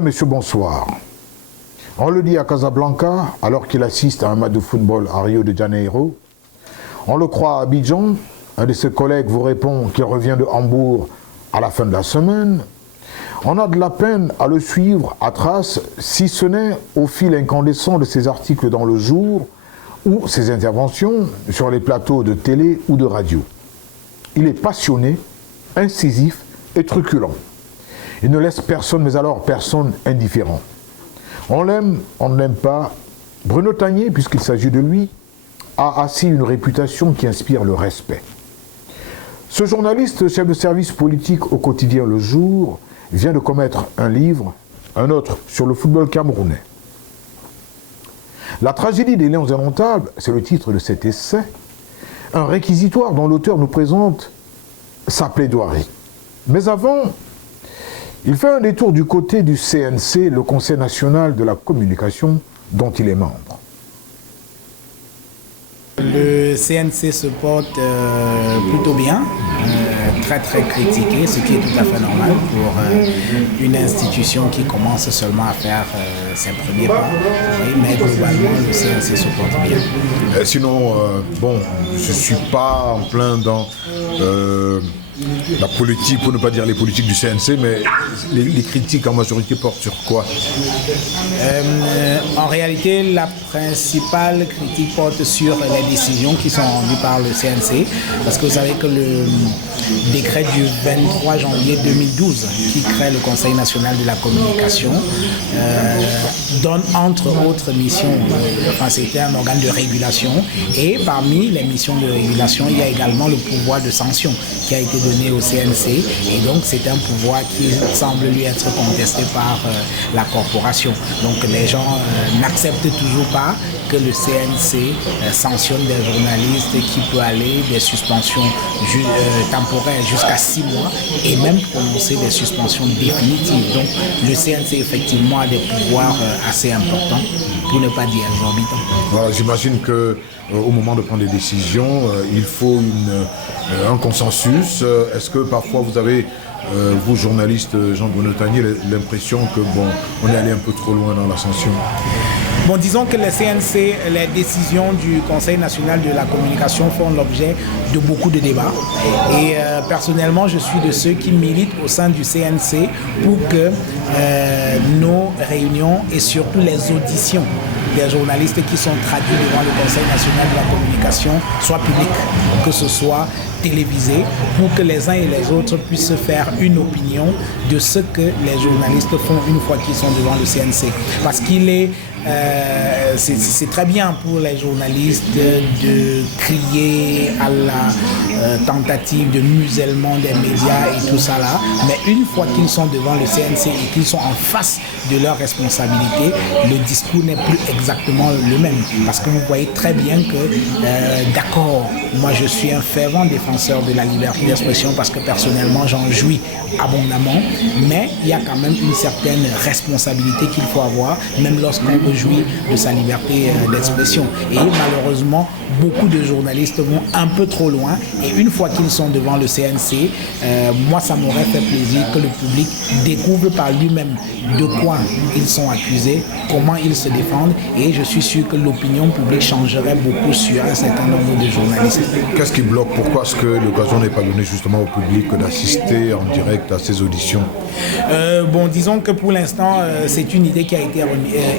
Mesdames, Messieurs, bonsoir. On le dit à Casablanca, alors qu'il assiste à un match de football à Rio de Janeiro. On le croit à Abidjan. Un de ses collègues vous répond qu'il revient de Hambourg à la fin de la semaine. On a de la peine à le suivre à trace, si ce n'est au fil incandescent de ses articles dans Le Jour ou ses interventions sur les plateaux de télé ou de radio. Il est passionné, incisif et truculent. Il ne laisse personne, mais alors personne indifférent. On l'aime, on ne l'aime pas. Bruno Tagné, puisqu'il s'agit de lui, a assis une réputation qui inspire le respect. Ce journaliste, chef de service politique au quotidien Le Jour, vient de commettre un livre, un autre sur le football camerounais. La tragédie des Lions indomptables, c'est le titre de cet essai, un réquisitoire dont l'auteur nous présente sa plaidoirie. Mais avant, il fait un détour du côté du CNC, le Conseil national de la communication, dont il est membre. Le CNC se porte plutôt bien, très critiqué, ce qui est tout à fait normal pour une institution qui commence seulement à faire ses premiers pas. Oui, mais globalement, le CNC se porte bien. Sinon, je ne suis pas en plein dans la politique, pour ne pas dire les politiques du CNC, mais les critiques en majorité portent sur quoi? En réalité, la principale critique porte sur les décisions qui sont rendues par le CNC, parce que vous savez que le décret du 23 janvier 2012 qui crée le Conseil national de la communication donne entre autres missions, c'était un organe de régulation, et parmi les missions de régulation, il y a également le pouvoir de sanction qui a été donné au CNC, et donc c'est un pouvoir qui semble lui être contesté par la corporation. Donc les gens n'acceptent toujours pas que le CNC sanctionne des journalistes, qui peut aller des suspensions temporaires jusqu'à 6 mois et même prononcer des suspensions définitives. Donc le CNC effectivement a des pouvoirs assez importants, pour ne pas dire exorbitants. Voilà, j'imagine que au moment de prendre des décisions, il faut un consensus. Est-ce que parfois vous avez, vous journalistes Jean-Bruno Tagné, l'impression que on est allé un peu trop loin dans la sanction? Bon, disons que le CNC, les décisions du Conseil national de la communication font l'objet de beaucoup de débats. Et personnellement, je suis de ceux qui militent au sein du CNC pour que nos réunions et surtout les auditions des journalistes qui sont traduits devant le Conseil national de la communication soient publiques, que ce soit télévisé, pour que les uns et les autres puissent se faire une opinion de ce que les journalistes font une fois qu'ils sont devant le CNC. Parce qu'il est c'est très bien pour les journalistes de crier à la tentative de musellement des médias et tout ça là, mais une fois qu'ils sont devant le CNC et qu'ils sont en face de leurs responsabilités, le discours n'est plus exactement le même. Parce que vous voyez très bien que, d'accord, moi je suis un fervent défenseur de la liberté d'expression parce que personnellement j'en jouis abondamment, mais il y a quand même une certaine responsabilité qu'il faut avoir, même lorsqu'on jouit de sa liberté d'expression. Et malheureusement, beaucoup de journalistes vont un peu trop loin, et une fois qu'ils sont devant le CNC, moi ça m'aurait fait plaisir que le public découvre par lui-même de quoi ils sont accusés, comment ils se défendent, et je suis sûr que l'opinion publique changerait beaucoup sur un certain nombre de journalistes. Qu'est-ce qui bloque? Pourquoi est-ce que l'occasion n'est pas donnée justement au public d'assister en direct à ces auditions? Disons que pour l'instant, c'est une idée qui a été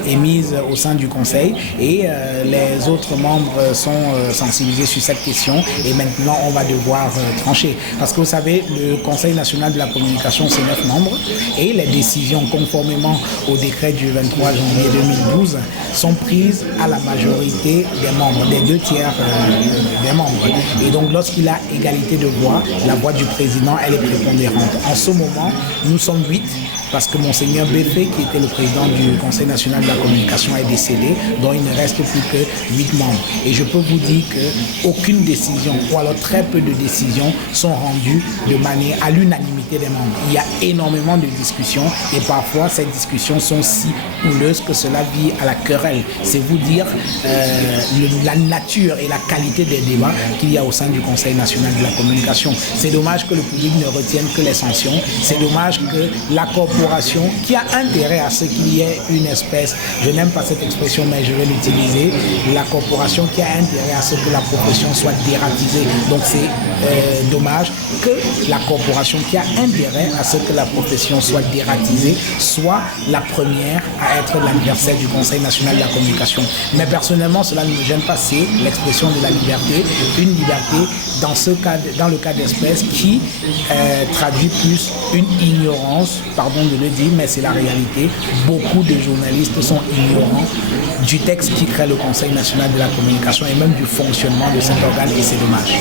émise au sein du Conseil, et les autres membres sont sensibilisés sur cette question, et maintenant on va devoir trancher. Parce que vous savez, le Conseil national de la communication, c'est 9 membres, et les décisions conformément au décret du 23 janvier 2012 sont prises à la majorité des membres, des 2 tiers des membres. Et donc lorsqu'il a égalité de voix, la voix du président, elle est prépondérante. En ce moment, nous sommes 8, parce que Monseigneur Béfé, qui était le président du Conseil national de la communication, est décédé, dont il ne reste plus que 8 membres. Et je peux vous dire qu'aucune décision, ou alors très peu de décisions, sont rendues de manière à l'unanimité des membres. Il y a énormément de discussions, et parfois ces discussions sont si houleuses que cela vit à la querelle. C'est vous dire la nature et la qualité des débats qu'il y a au sein du Conseil national de la communication. C'est dommage que le public ne retienne que les sanctions. C'est dommage que la corporation corporation qui a intérêt à ce qu'il y ait une espèce, je n'aime pas cette expression mais je vais l'utiliser, la corporation qui a intérêt à ce que la profession soit dératisée. Donc c'est dommage que la corporation qui a intérêt à ce que la profession soit dératisée soit la première à être l'adversaire du Conseil national de la communication. Mais personnellement, cela ne me gêne pas, c'est l'expression de la liberté, une liberté dans le cas d'espèce qui traduit plus une ignorance, pardon de le dire, mais c'est la réalité. Beaucoup de journalistes sont ignorants du texte qui crée le Conseil national de la communication et même du fonctionnement de cet organe, et c'est dommage.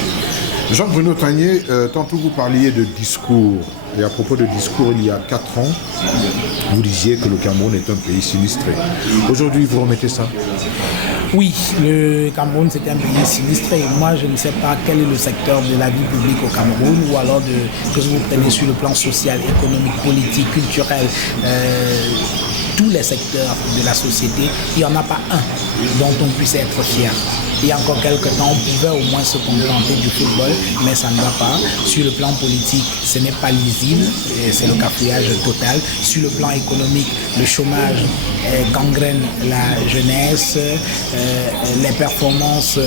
Jean-Bruno Tanier, tantôt vous parliez de discours, et à propos de discours, il y a 4 ans, vous disiez que le Cameroun est un pays sinistré. Aujourd'hui, vous remettez ça? Oui, le Cameroun, c'est un pays sinistré. Moi, je ne sais pas quel est le secteur de la vie publique au Cameroun, ou alors que vous prenez sur le plan social, économique, politique, culturel, tous les secteurs de la société, il n'y en a pas un dont on puisse être fier. Il y a encore quelques temps, on pouvait au moins se contenter du football, mais ça ne va pas. Sur le plan politique, ce n'est pas lisible, c'est le cafouillage total. Sur le plan économique, le chômage gangrène la jeunesse. Les performances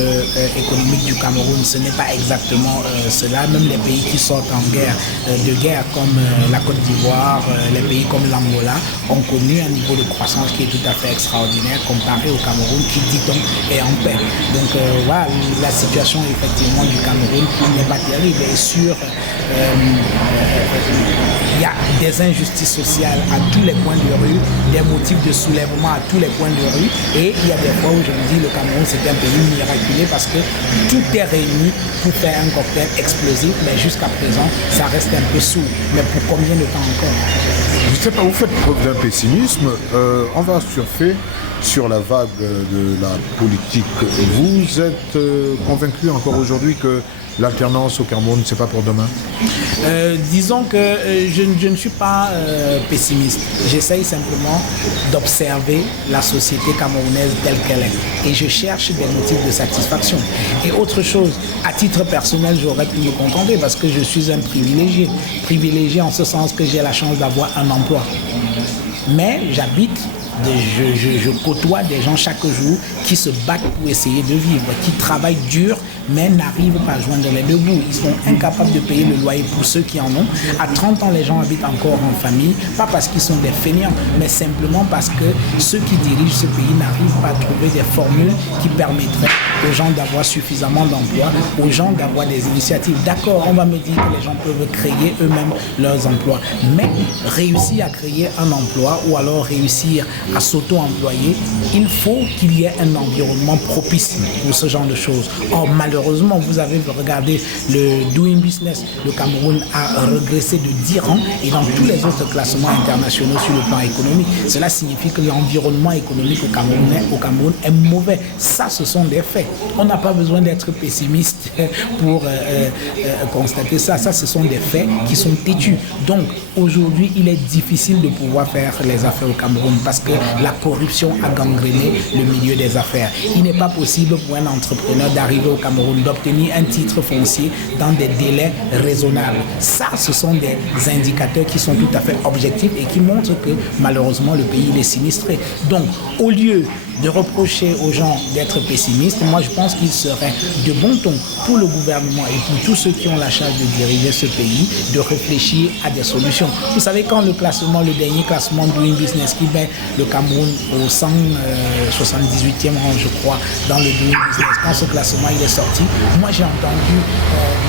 économiques du Cameroun, ce n'est pas exactement cela. Même les pays qui sortent de guerre, comme la Côte d'Ivoire, les pays comme l'Angola, ont connu un niveau de croissance qui est tout à fait extraordinaire comparé au Cameroun qui, dit-on, est en paix. Donc voilà, la situation effectivement du Cameroun n'est pas terrible. Et sûr, il y a des injustices sociales à tous les coins de rue, des motifs de soulèvement à tous les coins de rue. Et il y a des fois où je me dis le Cameroun c'est un pays miraculé parce que tout est réuni pour faire un cocktail explosif, mais jusqu'à présent ça reste un peu sourd. Mais pour combien de temps encore? Je ne sais pas, vous faites preuve d'un pessimisme. On va surfer sur la vague de la politique. Vous êtes convaincu encore aujourd'hui que l'alternance au Cameroun, c'est pas pour demain? Disons que je ne suis pas pessimiste. J'essaye simplement d'observer la société camerounaise telle qu'elle est. Et je cherche des motifs de satisfaction. Et autre chose, à titre personnel, j'aurais pu me contenter parce que je suis un privilégié. Privilégié en ce sens que j'ai la chance d'avoir un emploi. Mais j'habite, je côtoie des gens chaque jour qui se battent pour essayer de vivre, qui travaillent dur mais n'arrivent pas à joindre les deux bouts. Ils sont incapables de payer le loyer pour ceux qui en ont. À 30 ans, les gens habitent encore en famille, pas parce qu'ils sont des fainéants, mais simplement parce que ceux qui dirigent ce pays n'arrivent pas à trouver des formules qui permettraient aux gens d'avoir suffisamment d'emplois, aux gens d'avoir des initiatives. D'accord, on va me dire que les gens peuvent créer eux-mêmes leurs emplois, mais réussir à créer un emploi ou alors réussir à s'auto-employer, il faut qu'il y ait un environnement propice pour ce genre de choses. Or, malheureusement, vous avez regardé le Doing Business, le Cameroun a régressé de 10 rangs et dans tous les autres classements internationaux sur le plan économique. Cela signifie que l'environnement économique au Cameroun est mauvais. Ça, ce sont des faits. On n'a pas besoin d'être pessimiste pour constater ça. Ça, ce sont des faits qui sont têtus. Donc, aujourd'hui, il est difficile de pouvoir faire les affaires au Cameroun parce que la corruption a gangréné le milieu des affaires. Il n'est pas possible pour un entrepreneur d'arriver au Cameroun, d'obtenir un titre foncier dans des délais raisonnables. Ça, ce sont des indicateurs qui sont tout à fait objectifs et qui montrent que malheureusement le pays est sinistré. Donc, au lieu de reprocher aux gens d'être pessimistes, moi je pense qu'il serait de bon ton pour le gouvernement et pour tous ceux qui ont la charge de diriger ce pays de réfléchir à des solutions. Vous savez, quand le dernier classement Doing Business qui met le Cameroun au 178e rang, je crois, dans le Doing Business, quand ce classement il est sorti, moi j'ai entendu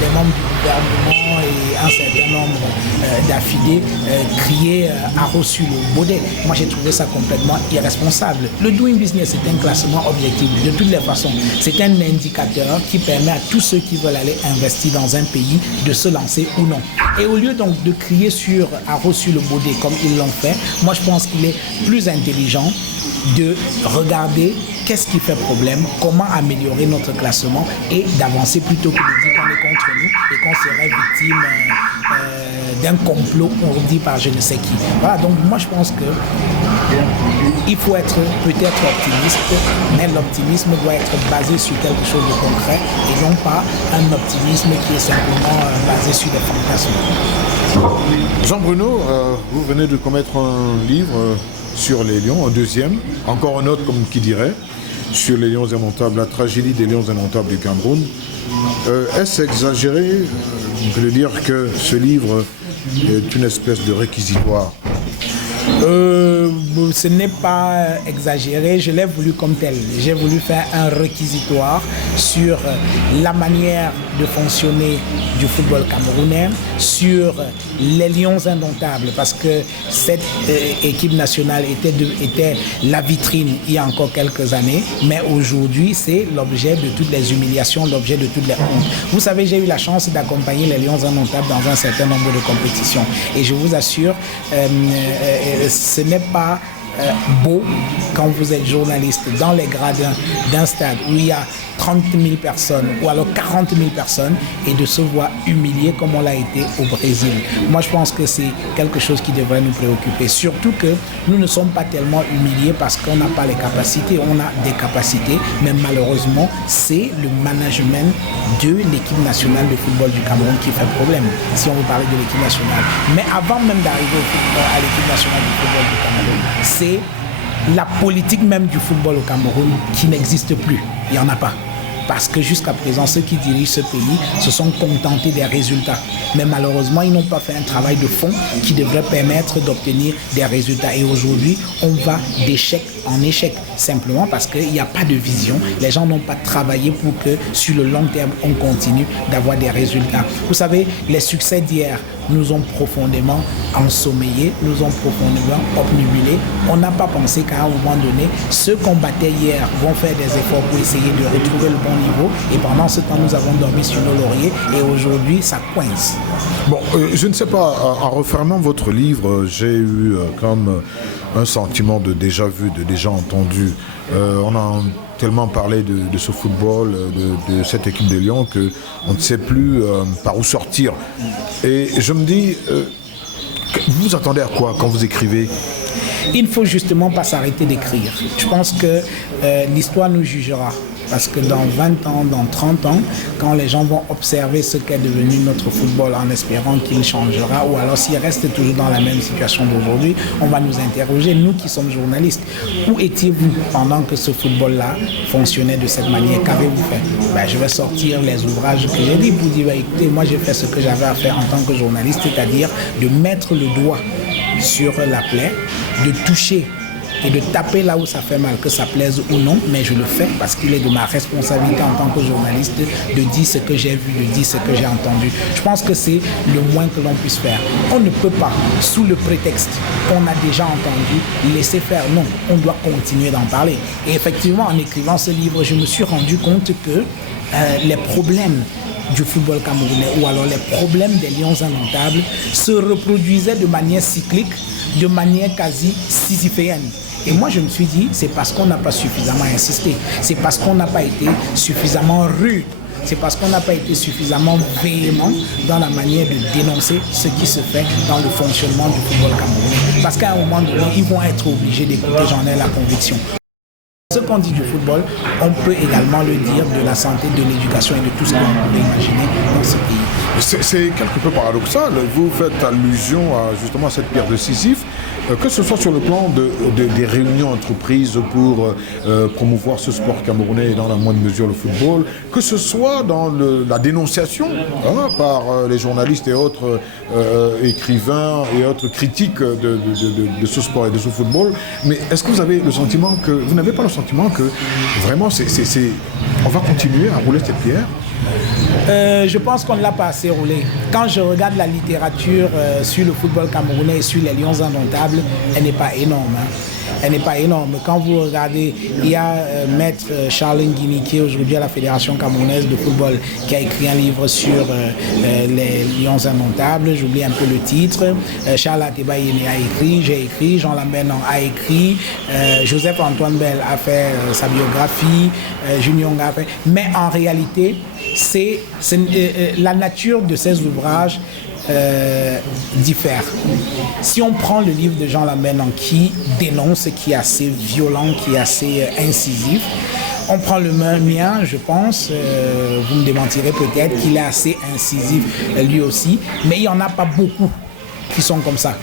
les membres du gouvernement et un certain nombre d'affidés crier à reçu le baudet. Moi j'ai trouvé ça complètement irresponsable. Le Doing Business c'est un classement objectif. De toutes les façons, c'est un indicateur qui permet à tous ceux qui veulent aller investir dans un pays de se lancer ou non. Et au lieu donc de crier sur a reçu le baudet comme ils l'ont fait, moi je pense qu'il est plus intelligent de regarder qu'est-ce qui fait problème, comment améliorer notre classement et d'avancer plutôt que de dire qu'on est contre nous et qu'on serait victime d'un complot ourdi par je ne sais qui. Voilà, donc moi je pense que Il faut être peut-être optimiste, mais l'optimisme doit être basé sur quelque chose de concret et non pas un optimisme qui est simplement basé sur des fantasmes. Jean Bruno, vous venez de commettre un livre sur les lions, un deuxième, encore un autre comme qui dirait, sur les lions indomptables, la tragédie des lions indomptables du Cameroun. Est-ce exagéré de dire que ce livre est une espèce de réquisitoire? Ce n'est pas exagéré, je l'ai voulu comme tel. J'ai voulu faire un réquisitoire sur la manière de fonctionner du football camerounais, sur les lions indomptables, parce que cette équipe nationale était la vitrine il y a encore quelques années, mais aujourd'hui c'est l'objet de toutes les humiliations, l'objet de toutes les hontes. Vous savez, j'ai eu la chance d'accompagner les lions indomptables dans un certain nombre de compétitions et je vous assure, ce n'est pas beau quand vous êtes journaliste dans les gradins d'un stade où il y a 30 000 personnes ou alors 40 000 personnes et de se voir humilié comme on l'a été au Brésil. Moi, je pense que c'est quelque chose qui devrait nous préoccuper. Surtout que nous ne sommes pas tellement humiliés parce qu'on n'a pas les capacités. On a des capacités, mais malheureusement, c'est le management de l'équipe nationale de football du Cameroun qui fait problème, si on veut parler de l'équipe nationale. Mais avant même d'arriver à l'équipe nationale du football du Cameroun, c'est la politique même du football au Cameroun qui n'existe plus. Il n'y en a pas. Parce que jusqu'à présent, ceux qui dirigent ce pays se sont contentés des résultats. Mais malheureusement, ils n'ont pas fait un travail de fond qui devrait permettre d'obtenir des résultats. Et aujourd'hui, on va d'échec en échec, simplement parce qu'il n'y a pas de vision. Les gens n'ont pas travaillé pour que sur le long terme, on continue d'avoir des résultats. Vous savez, les succès d'hier nous ont profondément ensommeillés, nous ont profondément obnubilés. On n'a pas pensé qu'à un moment donné, ceux qu'on battait hier vont faire des efforts pour essayer de retrouver le bon niveau. Et pendant ce temps, nous avons dormi sur nos lauriers et aujourd'hui, ça coince. Bon, je ne sais pas, en refermant votre livre, j'ai eu comme un sentiment de déjà vu, de déjà entendu. On a tellement parlé de ce football, de cette équipe de Lyon, qu'on ne sait plus par où sortir. Et je me dis, vous vous attendez à quoi quand vous écrivez ? Il ne faut justement pas s'arrêter d'écrire. Je pense que l'histoire nous jugera. Parce que dans 20 ans, dans 30 ans, quand les gens vont observer ce qu'est devenu notre football en espérant qu'il changera, ou alors s'il reste toujours dans la même situation d'aujourd'hui, on va nous interroger, nous qui sommes journalistes. Où étiez-vous pendant que ce football-là fonctionnait de cette manière? Qu'avez-vous fait? Je vais sortir les ouvrages que j'ai dit pour dire, écoutez, moi j'ai fait ce que j'avais à faire en tant que journaliste, c'est-à-dire de mettre le doigt sur la plaie, de toucher et de taper là où ça fait mal, que ça plaise ou non, mais je le fais parce qu'il est de ma responsabilité en tant que journaliste de dire ce que j'ai vu, de dire ce que j'ai entendu. Je pense que c'est le moins que l'on puisse faire. On ne peut pas, sous le prétexte qu'on a déjà entendu, laisser faire. Non, on doit continuer d'en parler. Et effectivement, en écrivant ce livre, je me suis rendu compte que les problèmes du football camerounais ou alors les problèmes des lions indomptables se reproduisaient de manière cyclique, de manière quasi sisyphéenne. Et moi, je me suis dit, c'est parce qu'on n'a pas suffisamment insisté. C'est parce qu'on n'a pas été suffisamment rude. C'est parce qu'on n'a pas été suffisamment véhément dans la manière de dénoncer ce qui se fait dans le fonctionnement du football camerounais. Parce qu'à un moment donné, ils vont être obligés d'écouter, j'en ai la conviction. Ce qu'on dit du football, on peut également le dire de la santé, de l'éducation et de tout ce qu'on peut imaginer dans ce pays. C'est quelque peu paradoxal. Vous faites allusion à justement cette pierre de Sisyphe, que ce soit sur le plan des réunions entreprises pour promouvoir ce sport camerounais et dans la moindre mesure le football, que ce soit dans la dénonciation par les journalistes et autres écrivains et autres critiques de ce sport et de ce football. Mais est-ce que vous avez le sentiment que vous n'avez pas le sentiment que vraiment on va continuer à rouler cette pierre? Je pense qu'on ne l'a pas assez roulé. Quand je regarde la littérature sur le football camerounais et sur les lions indomptables, elle n'est pas énorme. Elle n'est pas énorme. Quand vous regardez, il y a Maître Charles Nguini qui est aujourd'hui à la Fédération camerounaise de football qui a écrit un livre sur les lions indomptables. J'oublie un peu le titre. Charles Ateba Yene a écrit, j'ai écrit, Jean Lambert a écrit, Joseph Antoine Bell a fait sa biographie, Junior a fait. Mais en réalité, c'est la nature de ces ouvrages diffèrent. Si on prend le livre de Jean Lambernan qui dénonce, qui est assez violent, qui est assez incisif, on prend le mien, je pense, vous me démentirez peut-être, qu'il est assez incisif lui aussi, mais il n'y en a pas beaucoup qui sont comme ça.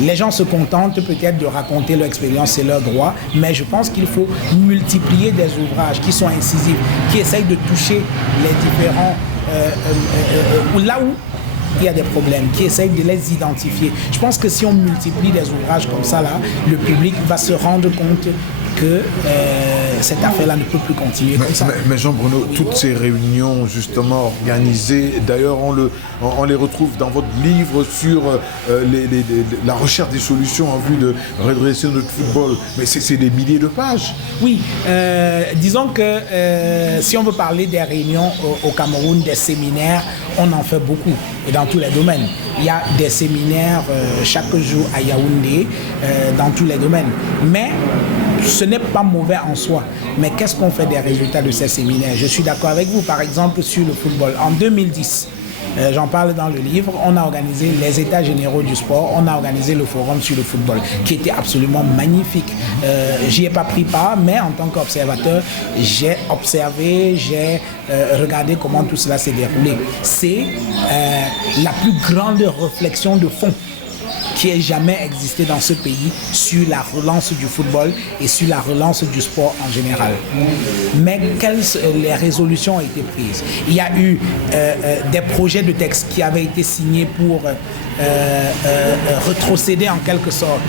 Les gens se contentent peut-être de raconter leur expérience et leurs droits, mais je pense qu'il faut multiplier des ouvrages qui sont incisifs, qui essayent de toucher les différents... là où il y a des problèmes, qui essayent de les identifier. Je pense que si on multiplie des ouvrages comme ça, là, le public va se rendre compte que cette affaire-là ne peut plus continuer comme ça. Mais Jean-Bruno, toutes ces réunions justement organisées, d'ailleurs on les retrouve dans votre livre sur la recherche des solutions en vue de redresser notre football, mais c'est des milliers de pages. Oui, disons que si on veut parler des réunions au Cameroun, des séminaires, on en fait beaucoup, et dans tous les domaines. Il y a des séminaires chaque jour à Yaoundé, dans tous les domaines. Mais ce n'est pas mauvais en soi. Mais qu'est-ce qu'on fait des résultats de ces séminaires? Je suis d'accord avec vous, par exemple, sur le football. En 2010, j'en parle dans le livre, on a organisé les États généraux du sport, on a organisé le forum sur le football, qui était absolument magnifique. J'y ai pas pris part, mais en tant qu'observateur, j'ai observé, j'ai regardé comment tout cela s'est déroulé. C'est la plus grande réflexion de fond qui ait jamais existé dans ce pays sur la relance du football et sur la relance du sport en général. Mais les résolutions ont été prises? Il y a eu des projets de texte qui avaient été signés pour retrocéder en quelque sorte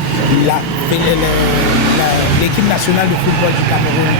l'équipe nationale de football du Cameroun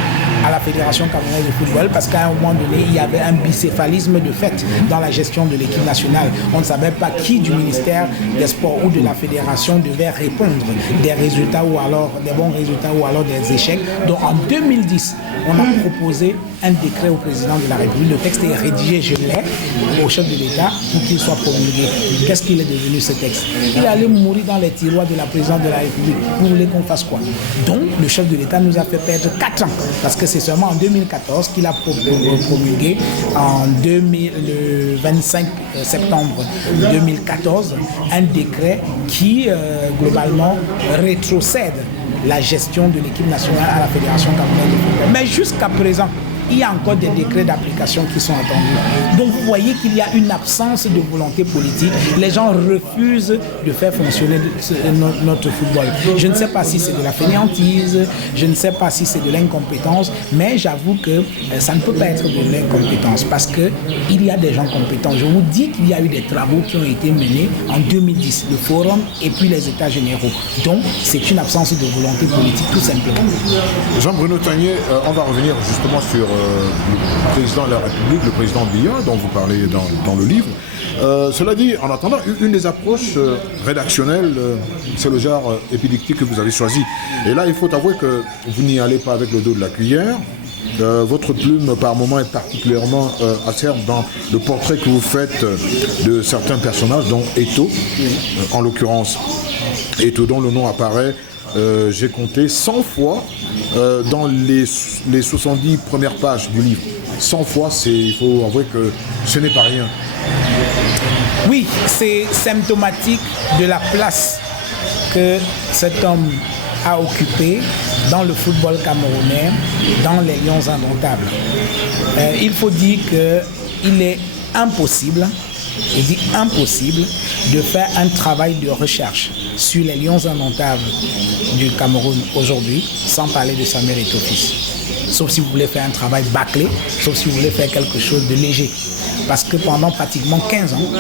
à la Fédération camerounaise de football, parce qu'à un moment donné, il y avait un bicéphalisme de fait dans la gestion de l'équipe nationale. On ne savait pas qui du ministère des Sports ou de la Fédération devait répondre des résultats ou alors des bons résultats ou alors des échecs. Donc en 2010, on a proposé un décret au président de la République. Le texte est rédigé, je l'ai, au chef de l'État pour qu'il soit promulgué. Qu'est-ce qu'il est devenu ce texte? Il est allé mourir dans les tiroirs de la présidence de la République. Vous voulez qu'on fasse quoi? Donc le chef de l'État nous a fait perdre 4 ans, parce que c'est seulement en 2014 qu'il a promulgué, le 25 septembre 2014, un décret qui globalement rétrocède la gestion de l'équipe nationale à la Fédération camerounaise de football. Mais jusqu'à présent, il y a encore des décrets d'application qui sont attendus. Donc vous voyez qu'il y a une absence de volonté politique. Les gens refusent de faire fonctionner notre football. Je ne sais pas si c'est de la fainéantise, je ne sais pas si c'est de l'incompétence, mais j'avoue que ça ne peut pas être de l'incompétence, parce qu'il y a des gens compétents. Je vous dis qu'il y a eu des travaux qui ont été menés en 2010, le forum et puis les États généraux. Donc c'est une absence de volonté politique tout simplement. Jean-Bruno Tanier, on va revenir justement sur le président de la République, le président Biya, dont vous parlez dans le livre. Cela dit, en attendant, une des approches rédactionnelles, c'est le genre épileptique que vous avez choisi. Et là, il faut avouer que vous n'y allez pas avec le dos de la cuillère. Votre plume, par moment, est particulièrement acerbe dans le portrait que vous faites de certains personnages, dont Eto, en l'occurrence. Eto, dont le nom apparaît, j'ai compté 100 fois dans les 70 premières pages du livre. 100 fois, il faut avouer que ce n'est pas rien. Oui, c'est symptomatique de la place que cet homme a occupée dans le football camerounais, dans les Lions indomptables. Il faut dire qu'il est impossible, je dis impossible, de faire un travail de recherche sur les Lions indomptables du Cameroun aujourd'hui sans parler de Samuel Eto'o-Fils. Sauf si vous voulez faire un travail bâclé, sauf si vous voulez faire quelque chose de léger. Parce que pendant pratiquement 15 ans,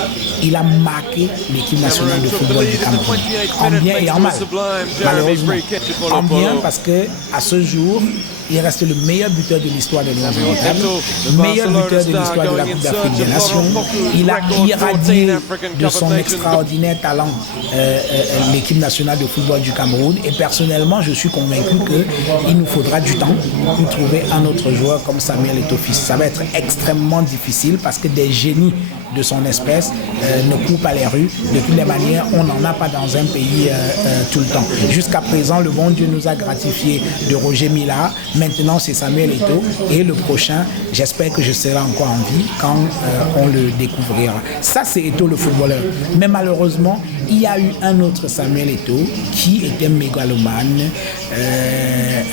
il a marqué l'équipe nationale de football du Cameroun, en bien et en mal, malheureusement. En bien parce qu'à ce jour, il reste le meilleur buteur de l'histoire des Lions indomptables, le meilleur buteur de l'histoire de la Coupe d'Afrique des Nations. Il a irradié de son extraordinaire talent l'équipe nationale de football du Cameroun. Et personnellement, je suis convaincu qu'il nous faudra du temps pour trouver un autre joueur comme Samuel Eto'o-Fils. Ça va être extrêmement difficile parce que des génies de son espèce ne court pas les rues. De toutes les manières, on n'en a pas dans un pays tout le temps. Jusqu'à présent, le bon Dieu nous a gratifié de Roger Mila. Maintenant, c'est Samuel Eto'o. Et le prochain, j'espère que je serai encore en vie quand on le découvrira. Ça, c'est Eto'o le footballeur. Mais malheureusement, il y a eu un autre Samuel Eto'o qui était mégalomane,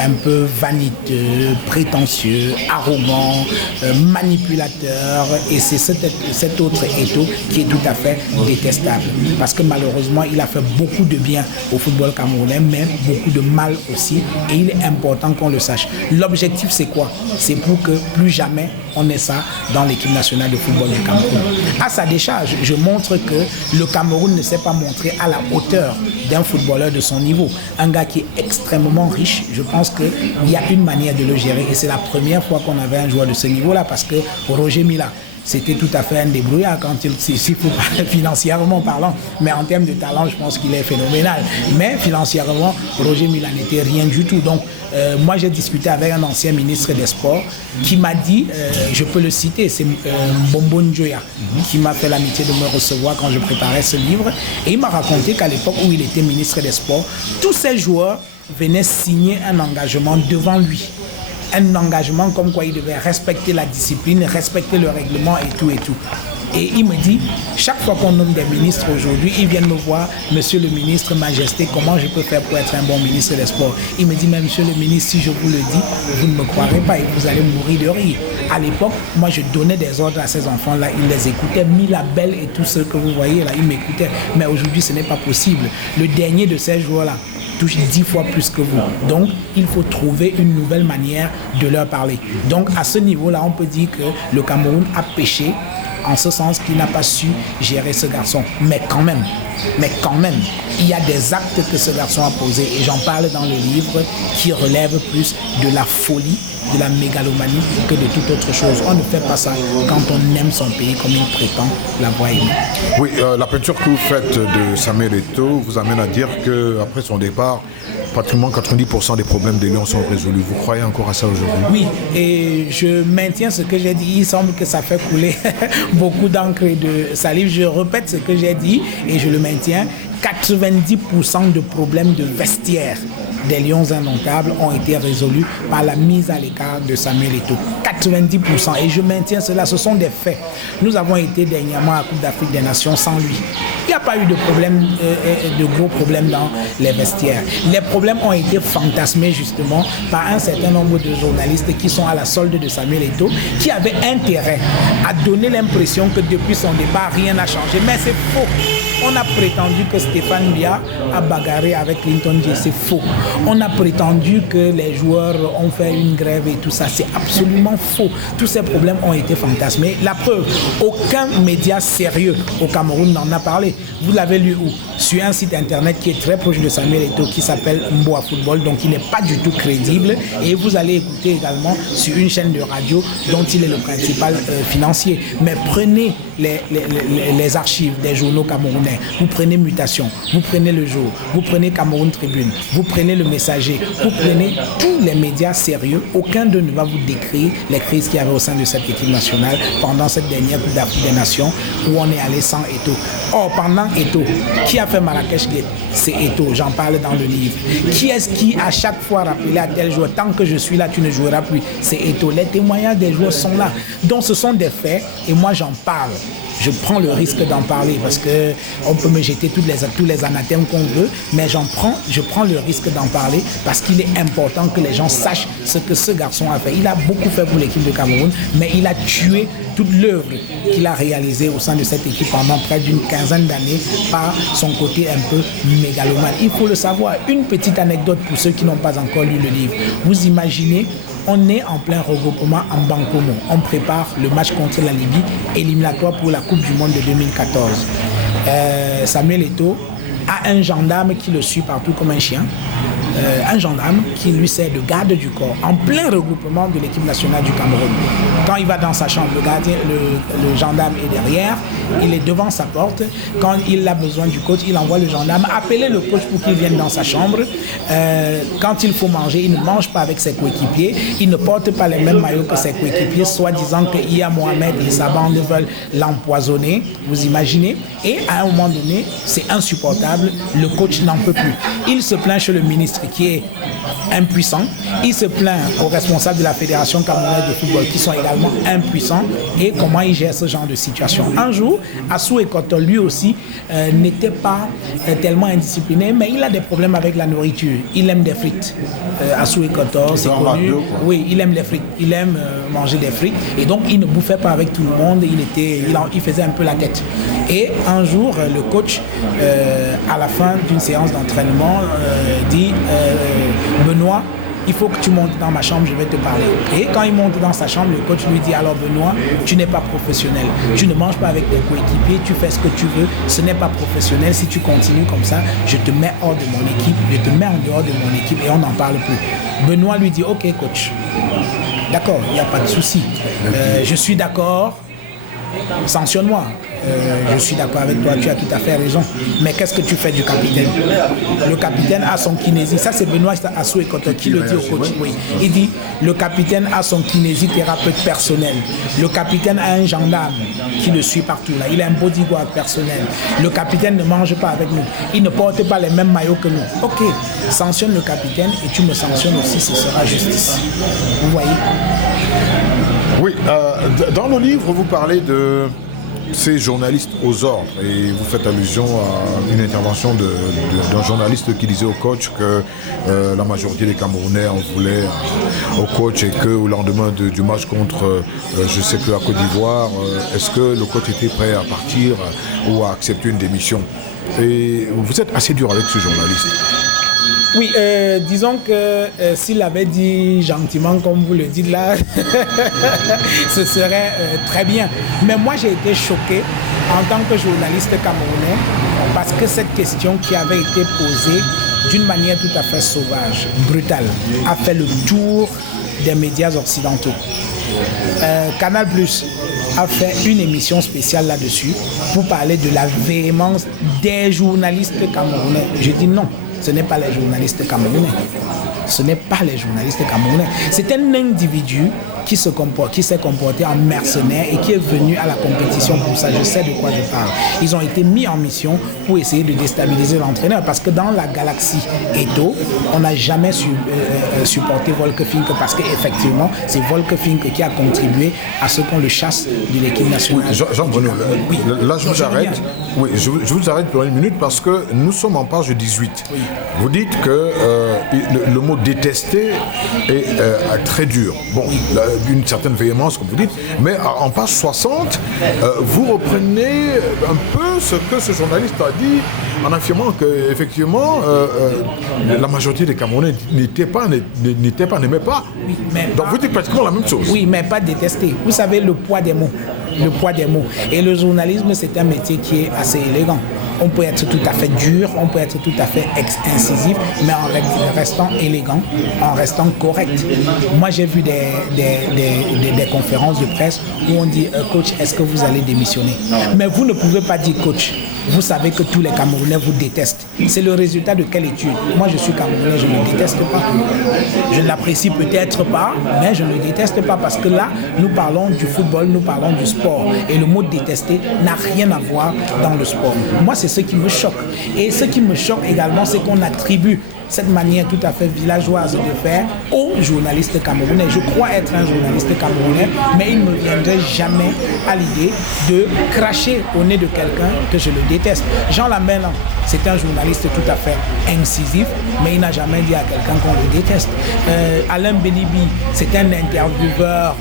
un peu vaniteux, prétentieux, arrogant, manipulateur. Et c'est cet autre Eto'o qui est tout à fait détestable. Parce que malheureusement, il a fait beaucoup de bien au football camerounais, mais beaucoup de mal aussi. Et il est important qu'on le sache. L'objectif, c'est quoi? C'est pour que plus jamais on ait ça dans l'équipe nationale de football du Cameroun. À sa décharge, je montre que le Cameroun ne s'est pas montré à la hauteur d'un footballeur de son niveau. Un gars qui est extrêmement riche, je pense qu'il y a une manière de le gérer. Et c'est la première fois qu'on avait un joueur de ce niveau-là, parce que Roger Mila, c'était tout à fait un débrouillard quand s'il faut parler financièrement parlant, mais en termes de talent, je pense qu'il est phénoménal. Mais financièrement, Roger Mila n'était rien du tout. Donc, moi, j'ai discuté avec un ancien ministre des Sports qui m'a dit, je peux le citer, c'est Mbombo Njoya, qui m'a fait l'amitié de me recevoir quand je préparais ce livre. Et il m'a raconté qu'à l'époque où il était ministre des Sports, tous ces joueurs venaient signer un engagement devant lui. Un engagement comme quoi il devait respecter la discipline, respecter le règlement et tout et tout. Et il me dit, chaque fois qu'on nomme des ministres aujourd'hui, ils viennent me voir, monsieur le ministre, majesté, comment je peux faire pour être un bon ministre des Sports? Il me dit, mais monsieur le ministre, si je vous le dis, vous ne me croirez pas et vous allez mourir de rire. À l'époque, moi je donnais des ordres à ces enfants-là, ils les écoutaient, Milabel et tout ce que vous voyez là, ils m'écoutaient. Mais aujourd'hui, ce n'est pas possible. Le dernier de ces joueurs-là touche 10 fois plus que vous. Donc, il faut trouver une nouvelle manière de leur parler. Donc, à ce niveau-là, on peut dire que le Cameroun a péché en ce sens qu'il n'a pas su gérer ce garçon. Mais quand même, il y a des actes que ce garçon a posés, et j'en parle dans le livre, qui relèvent plus de la folie, de la mégalomanie que de toute autre chose. On ne fait pas ça quand on aime son pays comme il prétend l'avoir aimé. Oui, la peinture que vous faites de Samuel Eto'o vous amène à dire qu'après son départ, pratiquement 90% des problèmes des Lions sont résolus. Vous croyez encore à ça aujourd'hui? Oui, et je maintiens ce que j'ai dit. Il semble que ça fait couler beaucoup d'encre et de salive. Je répète ce que j'ai dit et je le maintiens. 90% de problèmes de vestiaire des Lions indomptables ont été résolus par la mise à l'écart de Samuel Eto'o. 90%. Et je maintiens cela, ce sont des faits. Nous avons été dernièrement à la Coupe d'Afrique des Nations sans lui. Il n'y a pas eu de problème, de gros problèmes dans les vestiaires. Les problèmes ont été fantasmés justement par un certain nombre de journalistes qui sont à la solde de Samuel Eto'o, qui avaient intérêt à donner l'impression que depuis son départ, rien n'a changé. Mais c'est faux. On a prétendu que Stéphane Biya a bagarré avec Clinton J. C'est faux. On a prétendu que les joueurs ont fait une grève et tout ça. C'est absolument faux. Tous ces problèmes ont été fantasmés. La preuve, aucun média sérieux au Cameroun n'en a parlé. Vous l'avez lu où? Sur un site internet qui est très proche de Samuel Eto'o, qui s'appelle Mboa Football, donc il n'est pas du tout crédible. Et vous allez écouter également sur une chaîne de radio dont il est le principal financier. Mais prenez les archives des journaux camerounais. Vous prenez Mutation, vous prenez Le Jour, vous prenez Cameroun Tribune, vous prenez Le Messager, vous prenez tous les médias sérieux. Aucun d'eux ne va vous décrire les crises qu'il y avait au sein de cette équipe nationale pendant cette dernière Coupe d'Afrique des Nations où on est allé sans Eto'o. Or, pendant Eto'o, qui a fait Marrakech Gate? C'est Eto'o, j'en parle dans le livre. Qui est-ce qui à chaque fois rappelé à tel joueur, tant que je suis là, tu ne joueras plus? C'est Eto'o. Les témoignages des joueurs sont là. Donc ce sont des faits et moi j'en parle. Je prends le risque d'en parler parce qu'on peut me jeter tous les anathèmes qu'on veut, mais je prends le risque d'en parler parce qu'il est important que les gens sachent ce que ce garçon a fait. Il a beaucoup fait pour l'équipe de Cameroun, mais il a tué toute l'œuvre qu'il a réalisée au sein de cette équipe pendant près d'une quinzaine d'années par son côté un peu mégalomane. Il faut le savoir. Une petite anecdote pour ceux qui n'ont pas encore lu le livre. Vous imaginez, on est en plein regroupement en Bankomo. On prépare le match contre la Libye, éliminatoire pour la Coupe du Monde de 2014. Samuel Eto'o a un gendarme qui le suit partout comme un chien. un gendarme qui lui sert de garde du corps en plein regroupement de l'équipe nationale du Cameroun. Quand il va dans sa chambre, le gendarme est derrière, il est devant sa porte. Quand il a besoin du coach, il envoie le gendarme appeler le coach pour qu'il vienne dans sa chambre. Quand il faut manger, il ne mange pas avec ses coéquipiers, il ne porte pas les mêmes maillots que ses coéquipiers, soit disant que Iya Mohamed et sa bande veulent l'empoisonner, vous imaginez. Et à un moment donné, c'est insupportable, le coach n'en peut plus. Il se plaint chez le ministre qui est impuissant, il se plaint aux responsables de la Fédération camerounaise de football qui sont également impuissants, et comment ils gèrent ce genre de situation. Un jour, Assou Ekoto, lui aussi, n'était pas tellement indiscipliné, mais il a des problèmes avec la nourriture. Il aime des frites. Assou Ekoto, c'est connu. Oui, il aime les frites. Il aime manger des frites. Et donc, il ne bouffait pas avec tout le monde. Il faisait un peu la tête. Et un jour, le coach, à la fin d'une séance d'entraînement, dit Benoît, il faut que tu montes dans ma chambre, je vais te parler. Et quand il monte dans sa chambre, le coach lui dit, alors Benoît, tu n'es pas professionnel. Tu ne manges pas avec tes coéquipiers, tu fais ce que tu veux, ce n'est pas professionnel. Si tu continues comme ça, je te mets hors de mon équipe, je te mets en dehors de mon équipe et on n'en parle plus. Benoît lui dit, ok coach, d'accord, il n'y a pas de souci. Je suis d'accord, sanctionne-moi. Je suis d'accord avec toi, tu as tout à fait raison. Mais qu'est-ce que tu fais du capitaine? Le capitaine a son kinésie. Ça, c'est Benoît Assou Ekoto qui le dit au coach. Oui. Il dit, le capitaine a son kinésithérapeute personnel. Le capitaine a un gendarme qui le suit partout. Là. Il a un bodyguard personnel. Le capitaine ne mange pas avec nous. Il ne porte pas les mêmes maillots que nous. Ok, sanctionne le capitaine et tu me sanctionnes aussi, ce sera justice. Vous voyez? Oui, dans le livre, vous parlez de ces journalistes aux ordres et vous faites allusion à une intervention d'un journaliste qui disait au coach que la majorité des Camerounais en voulaient au coach et qu'au lendemain du match contre je sais plus, à Côte d'Ivoire, est-ce que le coach était prêt à partir ou à accepter une démission? Et vous êtes assez dur avec ce journaliste. Oui, disons que s'il avait dit gentiment, comme vous le dites là, ce serait très bien. Mais moi, j'ai été choqué en tant que journaliste camerounais parce que cette question qui avait été posée d'une manière tout à fait sauvage, brutale, a fait le tour des médias occidentaux. Canal+ a fait une émission spéciale là-dessus pour parler de la véhémence des journalistes camerounais. Je dis non. Ce n'est pas les journalistes camerounais. Ce n'est pas les journalistes camerounais. C'est un individu qui s'est comporté en mercenaire et qui est venu à la compétition pour ça. Je sais de quoi je parle. Ils ont été mis en mission pour essayer de déstabiliser l'entraîneur parce que dans la galaxie Eto'o, on n'a jamais supporté Volker Finke parce qu'effectivement, c'est Volker Finke qui a contribué à ce qu'on le chasse de l'équipe nationale. Oui, Jean-Bruno, oui. Là je vous arrête. Oui, je vous arrête pour une minute parce que nous sommes en page 18. Oui. Vous dites que le mot détester est très dur. Bon, d'une certaine véhémence, comme vous dites, mais en page 60, vous reprenez un peu ce que ce journaliste a dit en affirmant qu'effectivement, la majorité des Camerounais n'aimaient pas. Oui, donc vous dites pratiquement la même chose. Oui, mais pas détester. Vous savez, le poids des mots. Le poids des mots. Et le journalisme, c'est un métier qui est assez élégant. On peut être tout à fait dur, on peut être tout à fait incisif, mais en restant élégant, en restant correct. Moi, j'ai vu des conférences de presse où on dit « Coach, est-ce que vous allez démissionner ?» Mais vous ne pouvez pas dire « Coach ». Vous savez que tous les Camerounais vous détestent. C'est le résultat de quelle étude? Moi, je suis Camerounais, je ne le déteste pas. Je ne l'apprécie peut-être pas, mais je ne le déteste pas parce que là, nous parlons du football, nous parlons du sport. Et le mot détester n'a rien à voir dans le sport. Moi, c'est ce qui me choque. Et ce qui me choque également, c'est qu'on attribue cette manière tout à fait villageoise de faire aux journalistes camerounais. Je crois être un journaliste camerounais, mais il ne me viendrait jamais à l'idée de cracher au nez de quelqu'un que je le déteste. Jean Lamberlan, c'est un journaliste tout à fait incisif, mais il n'a jamais dit à quelqu'un qu'on le déteste. Alain Bélibi, c'est un intervieweur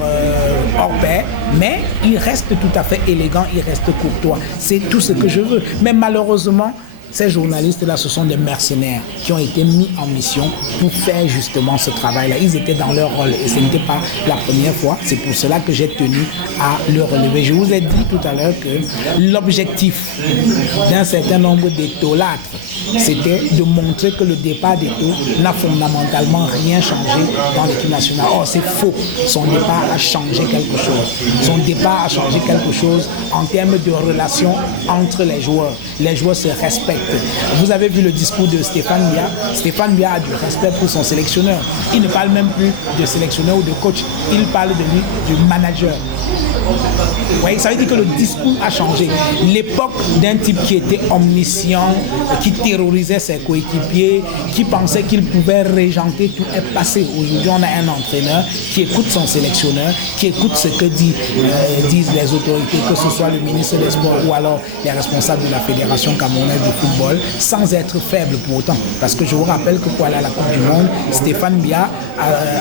hors pair, mais il reste tout à fait élégant, il reste courtois. C'est tout ce que je veux. Mais malheureusement, Ces journalistes-là, ce sont des mercenaires qui ont été mis en mission pour faire justement ce travail-là. Ils étaient dans leur rôle et ce n'était pas la première fois. C'est pour cela que j'ai tenu à le relever. Je vous ai dit tout à l'heure que l'objectif d'un certain nombre d'étolâtres, c'était de montrer que le départ d'Eto n'a fondamentalement rien changé dans l'équipe nationale. Or, c'est faux. Son départ a changé quelque chose. Son départ a changé quelque chose en termes de relations entre les joueurs. Les joueurs se respectent. Vous avez vu le discours de Stéphane Bia. Stéphane Bia a du respect pour son sélectionneur. Il ne parle même plus de sélectionneur ou de coach. Il parle de lui, du manager. Vous voyez, ça veut dire que le discours a changé. L'époque d'un type qui était omniscient, qui terrorisait ses coéquipiers, qui pensait qu'il pouvait régenter tout est passé. Aujourd'hui, on a un entraîneur qui écoute son sélectionneur, qui écoute ce que disent les autorités, que ce soit le ministre des Sports ou alors les responsables de la Fédération camerounaise de football, sans être faible pour autant. Parce que je vous rappelle que pour aller à la Coupe du Monde, Stéphane Bia,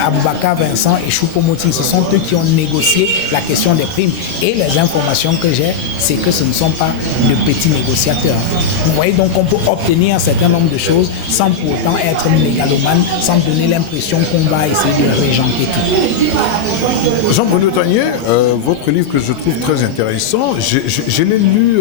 Aboubakar Vincent et Choupo-Moting, ce sont eux qui ont négocié la question des primes. Et les informations que j'ai, c'est que ce ne sont pas de petits négociateurs. Vous voyez, donc on peut obtenir un certain nombre de choses sans pour autant être mégalomane, sans donner l'impression qu'on va essayer de régenter tout. Jean-Bruno Tanier, votre livre que je trouve très intéressant, je l'ai lu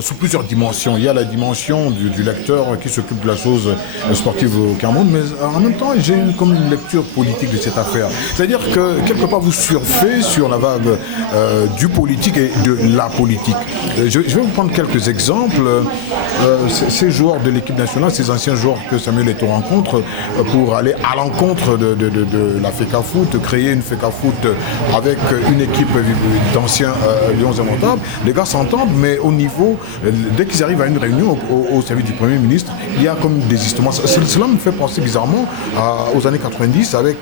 sous plusieurs dimensions. Il y a la dimension du lecteur qui s'occupe de la chose sportive au Cameroun, mais en même temps, j'ai eu comme une lecture politique de cette affaire. C'est-à-dire que quelque part, vous surfez sur la vague du politique et de la politique. Je vais vous prendre quelques exemples. Ces joueurs de l'équipe nationale, ces anciens joueurs que Samuel Eto'o rencontre pour aller à l'encontre de la FECAFOOT, créer une FECAFOOT avec une équipe d'anciens Lions indomptables. Les gars s'entendent, mais au niveau, dès qu'ils arrivent à une réunion au service du Premier ministre, il y a comme des histoires. Cela me fait penser bizarrement aux années 90 avec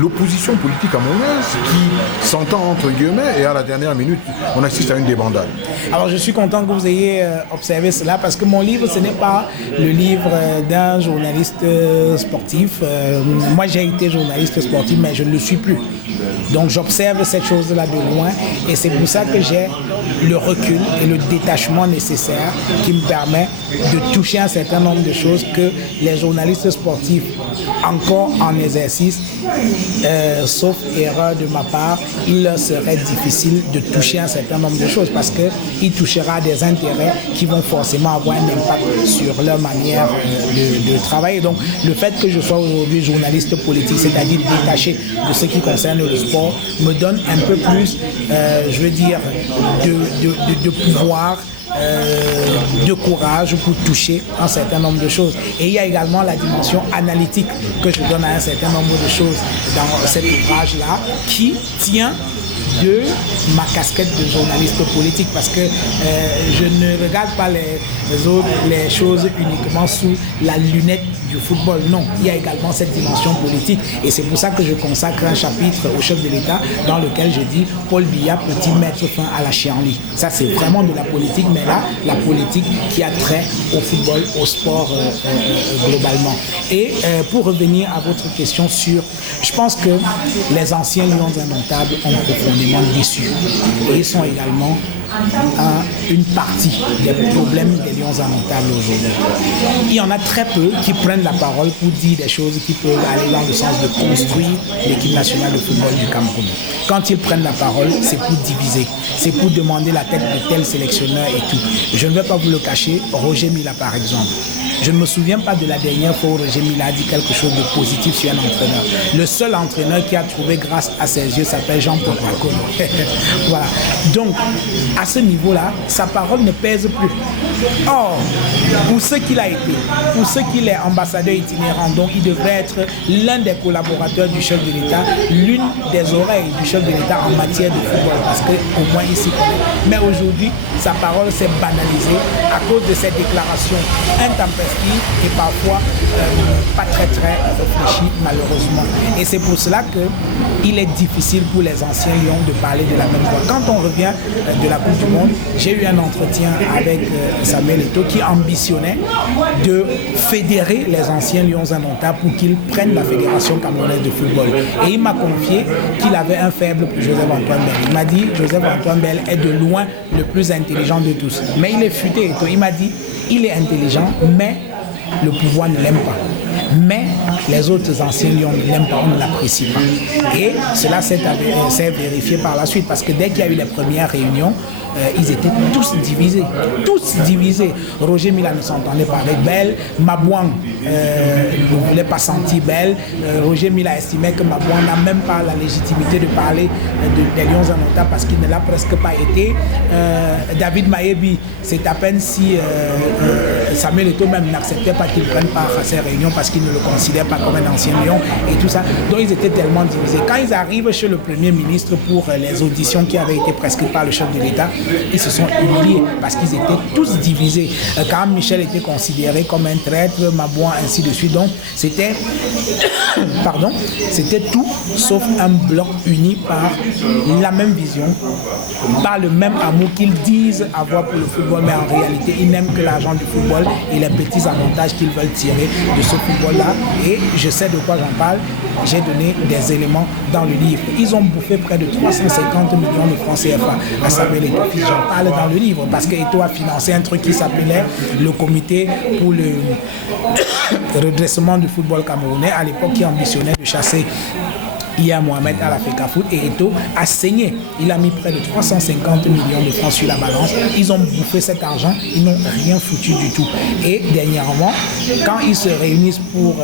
l'opposition politique camerounaise qui s'entend entre guillemets et à la dernière minute, on assiste à une débandade. Alors je suis content que vous ayez observé cela parce que mon livre, ce n'est pas le livre d'un journaliste sportif. Moi, j'ai été journaliste sportif, mais je ne le suis plus. Donc j'observe cette chose-là de loin et c'est pour ça que j'ai le recul et le détachement nécessaire qui me permet de toucher un certain nombre de choses que les journalistes sportifs, encore en exercice, sauf erreur de ma part, il leur serait difficile de toucher un certain nombre de choses parce qu'il touchera des intérêts qui vont forcément avoir un impact sur leur manière de travailler. Donc le fait que je sois aujourd'hui journaliste politique, c'est-à-dire détaché de ce qui concerne le sport, me donne un peu plus, je veux dire, de pouvoir, de courage pour toucher un certain nombre de choses. Et il y a également la dimension analytique que je donne à un certain nombre de choses dans cet ouvrage-là qui tient de ma casquette de journaliste politique parce que je ne regarde pas les choses uniquement sous la lunette du football. Non, il y a également cette dimension politique et c'est pour ça que je consacre un chapitre au chef de l'État dans lequel je dis Paul Biya peut-il mettre fin à la chienlit. Ça c'est vraiment de la politique, mais là, la politique qui a trait au football, au sport globalement. Et pour revenir à votre question je pense que les anciens Lions indomptables ont profondément déçu et ils sont également une partie des problèmes des Lions indomptables aujourd'hui. Il y en a très peu qui prennent la parole pour dire des choses qui peuvent aller dans le sens de construire l'équipe nationale de football du Cameroun. Quand ils prennent la parole, c'est pour diviser, c'est pour demander la tête de tel sélectionneur et tout. Je ne vais pas vous le cacher, Roger Mila par exemple. Je ne me souviens pas de la dernière fois où Roger Mila a dit quelque chose de positif sur un entraîneur. Le seul entraîneur qui a trouvé grâce à ses yeux s'appelle Jean-Paul Macron. Voilà. Donc, à ce niveau-là, sa parole ne pèse plus. Or, pour ce qu'il a été, pour ce qu'il est ambassadeur itinérant, donc il devrait être l'un des collaborateurs du chef de l'État, l'une des oreilles du chef de l'État en matière de football, parce qu'au moins il s'y connaît. Mais aujourd'hui, sa parole s'est banalisée à cause de ses déclarations intempestives instinctive et parfois pas très réfléchie malheureusement. Et c'est pour cela qu'il est difficile pour les anciens Lions de parler de la même voix. Quand on revient de la Coupe du Monde, j'ai eu un entretien avec Samuel Eto'o qui ambitionnait de fédérer les anciens Lions indomptables pour qu'ils prennent la Fédération camerounaise de football. Et il m'a confié qu'il avait un faible pour Joseph-Antoine Bell. Il m'a dit Joseph-Antoine Bell est de loin le plus intelligent de tous. Mais il est futé, Eto'o. Il m'a dit il est intelligent, mais le pouvoir ne l'aime pas. Mais les autres anciens Lions ne l'aiment pas, on ne l'apprécie pas. Et cela s'est vérifié par la suite, parce que dès qu'il y a eu les premières réunions, ils étaient tous divisés. Roger Mila ne s'entendait pas avec Bell, Mabouang ne voulait pas sentir Bell, Roger Mila estimait que Mabouang n'a même pas la légitimité de parler des Lions indomptables parce qu'il ne l'a presque pas été. David Mayebi, c'est à peine si Samuel Eto'o même n'acceptait pas qu'il prenne part à ces réunions parce qu'il ne le considère pas comme un ancien Lion et tout ça. Donc ils étaient tellement divisés. Quand ils arrivent chez le Premier ministre pour les auditions qui avaient été prescrites par le chef de l'État, ils se sont humiliés parce qu'ils étaient tous divisés. Quand Michel était considéré comme un traître, Mabouan, ainsi de suite. Donc c'était c'était tout sauf un bloc uni par la même vision, par le même amour qu'ils disent avoir pour le football, mais en réalité ils n'aiment que l'argent du football et les petits avantages qu'ils veulent tirer de ce football-là. Et je sais de quoi j'en parle, j'ai donné des éléments dans le livre. Ils ont bouffé près de 350 millions de francs CFA à Samuel Eto'o. J'en parle dans le livre parce qu'Eto'o a financé un truc qui s'appelait le comité pour le redressement du football camerounais, à l'époque qui ambitionnait de chasser Ia Mohamed à la FECAFOOT, et Eto'o a saigné. Il a mis près de 350 millions de francs sur la balance. Ils ont bouffé cet argent, ils n'ont rien foutu du tout. Et dernièrement, quand ils se réunissent pour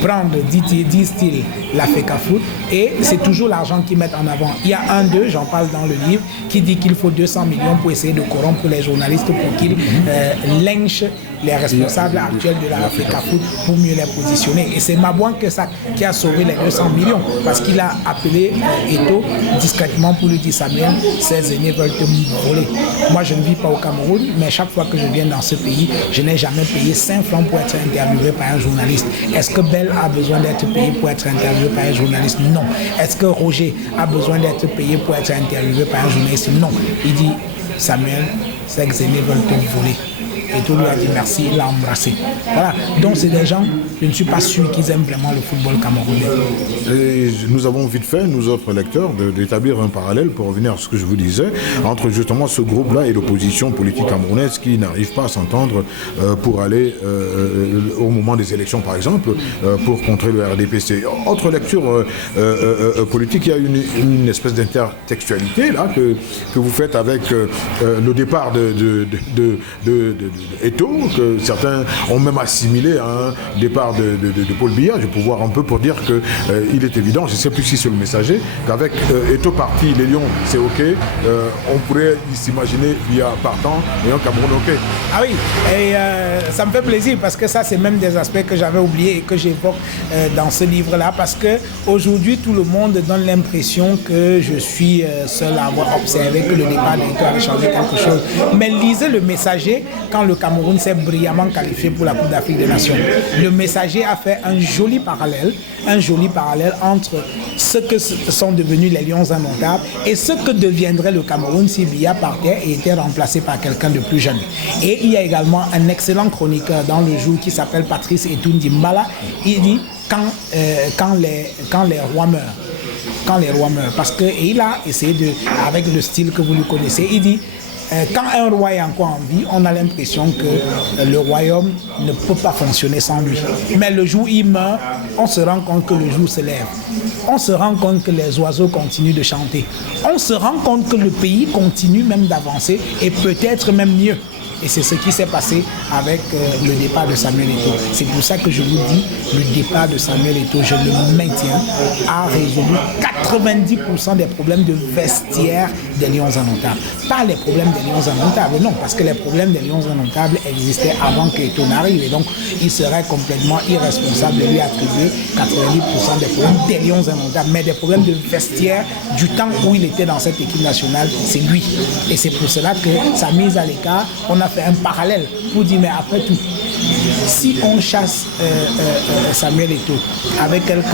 prendre, disent-ils, la FECAFOOT, et c'est toujours l'argent qu'ils mettent en avant. Il y a un d'eux, j'en parle dans le livre, qui dit qu'il faut 200 millions pour essayer de corrompre les journalistes pour qu'ils lynchent les responsables actuels de la FECAFOOT pour mieux les positionner. Et c'est Mabouan qui a sauvé les 200 millions parce qu'il a appelé Eto'o discrètement pour lui dire Samuel, ces aînés veulent te voler. Moi, je ne vis pas au Cameroun, mais chaque fois que je viens dans ce pays, je n'ai jamais payé 5 francs pour être interviewé par un journaliste. Est-ce que Bell a besoin d'être payé pour être interviewé par un journaliste? Non. Est-ce que Roger a besoin d'être payé pour être interviewé par un journaliste? Non. Il dit Samuel, ces aînés veulent te voler. Et tout lui a dit merci, il l'a embrassé. Voilà, donc c'est des gens, je ne suis pas sûr qu'ils aiment vraiment le football camerounais. Et nous avons vite fait, nous autres lecteurs, d'établir un parallèle, pour revenir à ce que je vous disais, entre justement ce groupe-là et l'opposition politique camerounaise qui n'arrive pas à s'entendre pour aller au moment des élections, par exemple, pour contrer le RDPC. Autre lecture politique, il y a une espèce d'intertextualité là que vous faites avec le départ de Eto'o, que certains ont même assimilé à un départ de Paul Biya. Je vais pouvoir un peu pour dire qu'il est évident, je ne sais plus si c'est le messager, qu'avec Eto'o parti, les Lions, c'est OK. On pourrait s'imaginer Biya partant et un Cameroun OK. Ah oui, et ça me fait plaisir parce que ça, c'est même des aspects que j'avais oubliés et que j'évoque dans ce livre-là, parce qu'aujourd'hui, tout le monde donne l'impression que je suis seul à avoir observé que le départ d'Eto'o avait changé quelque chose. Mais lisez le messager quand le Cameroun s'est brillamment qualifié pour la Coupe d'Afrique des Nations. Le messager a fait un joli parallèle entre ce que sont devenus les Lions indomptables et ce que deviendrait le Cameroun si Biya partait et était remplacé par quelqu'un de plus jeune. Et il y a également un excellent chroniqueur dans le jour qui s'appelle Patrice Etundi Mbala. Il dit quand les rois meurent, parce que et il a essayé avec le style que vous lui connaissez, il dit quand un roi est encore en vie, on a l'impression que le royaume ne peut pas fonctionner sans lui. Mais le jour où il meurt, on se rend compte que le jour se lève. On se rend compte que les oiseaux continuent de chanter. On se rend compte que le pays continue même d'avancer et peut-être même mieux. Et c'est ce qui s'est passé avec le départ de Samuel Eto'o. C'est pour ça que je vous dis, le départ de Samuel Eto'o, je le maintiens, a résolu 90% des problèmes de vestiaire des Lions indomptables. Pas les problèmes des Lions indomptables, non, parce que les problèmes des Lions indomptables existaient avant qu'Eto'o n'arrive. Et donc, il serait complètement irresponsable de lui attribuer 90% des problèmes des Lions indomptables. Mais des problèmes de vestiaire du temps où il était dans cette équipe nationale, c'est lui. Et c'est pour cela que sa mise à l'écart, on a fait un parallèle pour dire, mais après tout, si on chasse Samuel Eto'o avec quelques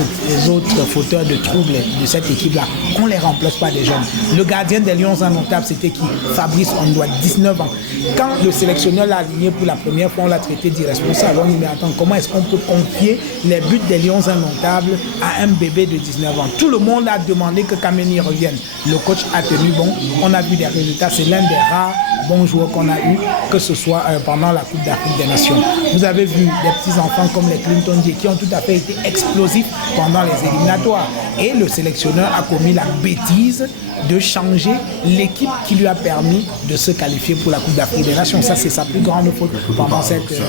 autres fauteurs de troubles de cette équipe-là, on ne les remplace pas des jeunes. Le gardien des Lions indomptables, c'était qui? Fabrice Ondoa, 19 ans. Quand le sélectionneur l'a aligné pour la première fois, on l'a traité d'irresponsable. On dit, mais attends, comment est-ce qu'on peut confier les buts des Lions indomptables à un bébé de 19 ans? Tout le monde a demandé que Kameni revienne. Le coach a tenu bon. On a vu des résultats. C'est l'un des rares bons joueurs qu'on a eu, que ce soit pendant la Coupe d'Afrique des Nations. Vous avez vu des petits-enfants comme les Clinton J qui ont tout à fait été explosifs pendant les éliminatoires. Et le sélectionneur a commis la bêtise de changer l'équipe qui lui a permis de se qualifier pour la Coupe d'Afrique des Nations. Ça, c'est sa plus grande faute pendant cette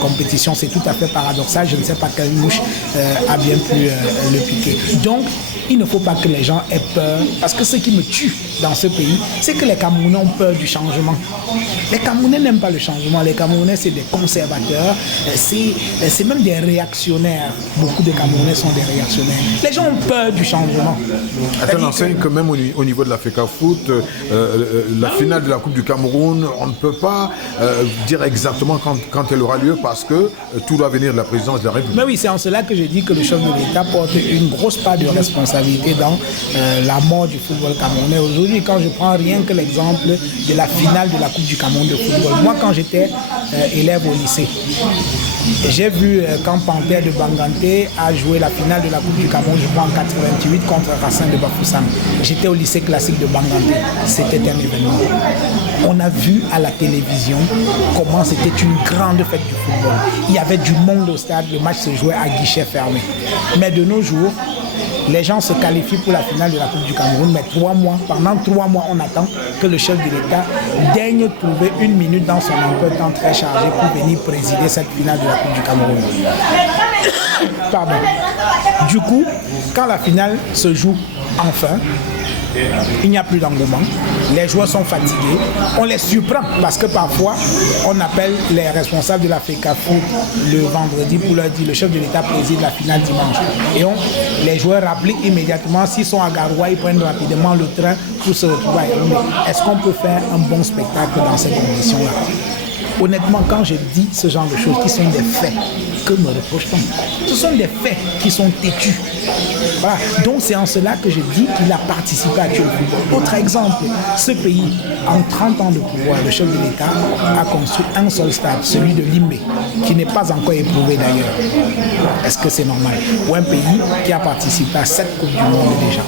compétition. C'est tout à fait paradoxal. Je ne sais pas quelle mouche a bien pu le piquer. Donc, il ne faut pas que les gens aient peur. Parce que ce qui me tue dans ce pays, c'est que les Camerounais ont peur du changement. Les Camerounais n'aiment pas le changement. Les Camerounais, c'est des conservateurs. C'est même des réactionnaires. Beaucoup de Camerounais sont des réactionnaires. Les gens ont peur du changement. Attends, enseigne que même au niveau de la FECA Foot, la finale de la Coupe du Cameroun, on ne peut pas dire exactement quand elle aura lieu parce que tout doit venir de la présidence de la République. Mais oui, c'est en cela que je dis que le chef de l'État porte une grosse part de responsabilité dans la mort du football camerounais. Aujourd'hui, quand je prends rien que l'exemple de la finale de la Coupe du Cameroun de football, moi quand j'étais élève au lycée, j'ai vu quand Panthère de Banganté a joué la finale de la Coupe du Cameroun, je crois en 88 contre Racine de Bafoussam. J'étais au lycée classique de Banganté. C'était un événement. On a vu à la télévision comment c'était une grande fête du football. Il y avait du monde au stade, le match se jouait à guichet fermé. Mais de nos jours, les gens se qualifient pour la finale de la Coupe du Cameroun, mais pendant 3 mois, on attend que le chef de l'État daigne trouver une minute dans son emploi de temps très chargé pour venir présider cette finale de la Coupe du Cameroun. Pardon. Du coup, quand la finale se joue enfin, il n'y a plus d'engouement, les joueurs sont fatigués, on les surprend parce que parfois on appelle les responsables de la FECA Foot le vendredi pour leur dire le chef de l'État préside la finale dimanche et les joueurs appliquent immédiatement, s'ils sont à Garoua, ils prennent rapidement le train pour se retrouver à Yaoundé. Est-ce qu'on peut faire un bon spectacle dans ces conditions-là? Honnêtement, quand je dis ce genre de choses qui sont des faits, que me reproche-t-on? Ce sont des faits qui sont têtus. Voilà. Donc c'est en cela que je dis qu'il a participé à tuer le football. Autre exemple, ce pays, en 30 ans de pouvoir, le chef de l'État a construit un seul stade, celui de Limbe, qui n'est pas encore éprouvé d'ailleurs. Est-ce que c'est normal? Ou un pays qui a participé à 7 Coupes du Monde déjà.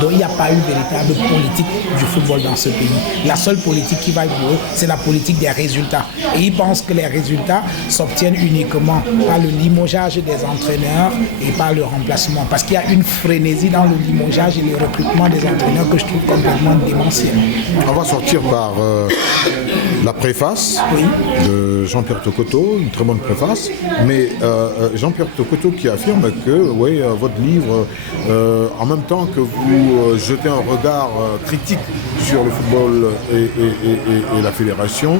Donc il n'y a pas eu véritable politique du football dans ce pays. La seule politique qui va jouer, c'est la politique des résultats. Et ils pensent que les résultats s'obtiennent uniquement par le limogeage des entraîneurs et par le remplacement. Parce qu'il y a une frénésie dans le limogeage et le recrutement des entraîneurs que je trouve complètement démentiel. On va sortir par la préface de Jean-Pierre Tokoto, une très bonne préface. Mais Jean-Pierre Tokoto qui affirme que votre livre, en même temps que vous jetez un regard critique sur le football et la fédération,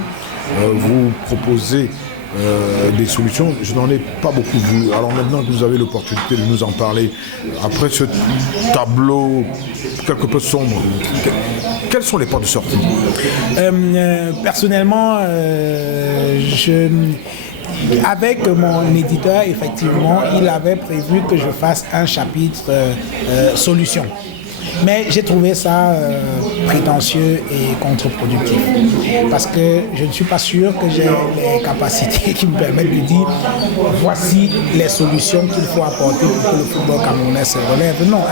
vous proposez des solutions. Je n'en ai pas beaucoup vu. Alors maintenant que vous avez l'opportunité de nous en parler, après ce tableau quelque peu sombre, quelles sont les portes de sortie? Personnellement, avec mon éditeur, effectivement, il avait prévu que je fasse un chapitre solution. Mais j'ai trouvé ça prétentieux et contre-productif. Parce que je ne suis pas sûr que j'ai les capacités qui me permettent de dire voici les solutions qu'il faut apporter pour que le football camerounais se relève. Non,